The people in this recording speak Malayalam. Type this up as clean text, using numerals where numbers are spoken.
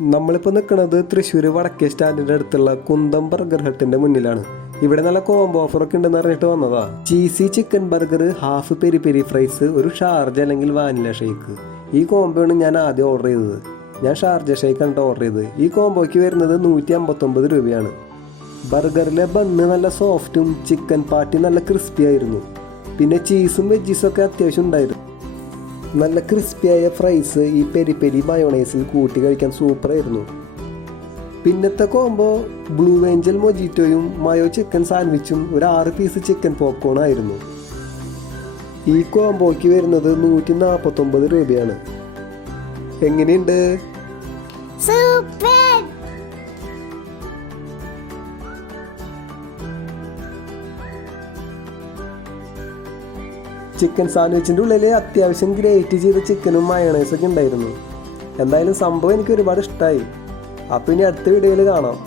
നമ്മളിപ്പോൾ നിൽക്കുന്നത് തൃശ്ശൂർ വടക്കേ സ്റ്റാൻഡിൻ്റെ അടുത്തുള്ള കുന്തം ബർഗർ ഹട്ടിൻ്റെ മുന്നിലാണ്. ഇവിടെ നല്ല കോംബോ ഓഫറൊക്കെ ഉണ്ടെന്ന് പറഞ്ഞിട്ട് വന്നതാ. Cheesy chicken burger, half peri peri fries, ഒരു ഷാർജ അല്ലെങ്കിൽ വാനില ഷേക്ക്. ഈ കോംബോയാണ് ഞാൻ ആദ്യം ഓർഡർ ചെയ്തത്. ഞാൻ ഷാർജ ഷേക്കാണ് ഓർഡർ ചെയ്തത്. ഈ കോംബോയ്ക്ക് വരുന്നത് 159 രൂപയാണ്. ബർഗറിലെ ബണ്ണ് നല്ല സോഫ്റ്റും ചിക്കൻ പാറ്റി നല്ല ക്രിസ്പി ആയിരുന്നു. പിന്നെ ചീസും വെജീസും ഒക്കെ അത്യാവശ്യം ഉണ്ടായിരുന്നു. നല്ല ക്രിസ്പിയായ ഫ്രൈസ് ഈ പെരി പെരി മയോണൈസിൽ കൂട്ടി കഴിക്കാൻ സൂപ്പറായിരുന്നു. പിന്നത്തെ കോംബോ ബ്ലൂ ഏഞ്ചൽ മൊജിറ്റോയും മയോ ചിക്കൻ സാൻഡ്വിച്ചും ഒരു 6 പീസ് ചിക്കൻ പോപ്കോൺ ആയിരുന്നു. ഈ കോംബോയ്ക്ക് വരുന്നത് 149 രൂപയാണ്. എങ്ങനെയുണ്ട്? ചിക്കൻ സാൻഡ്വിച്ചിൻ്റെ ഉള്ളിൽ അത്യാവശ്യം ഗ്രേറ്റ് ചെയ്ത ചിക്കനും മയോണൈസൊക്കെ ഉണ്ടായിരുന്നു. എന്തായാലും സംഭവം എനിക്ക് ഒരുപാട് ഇഷ്ടമായി. അപ്പോൾ ഇനി അടുത്ത വീഡിയോയിൽ കാണാം.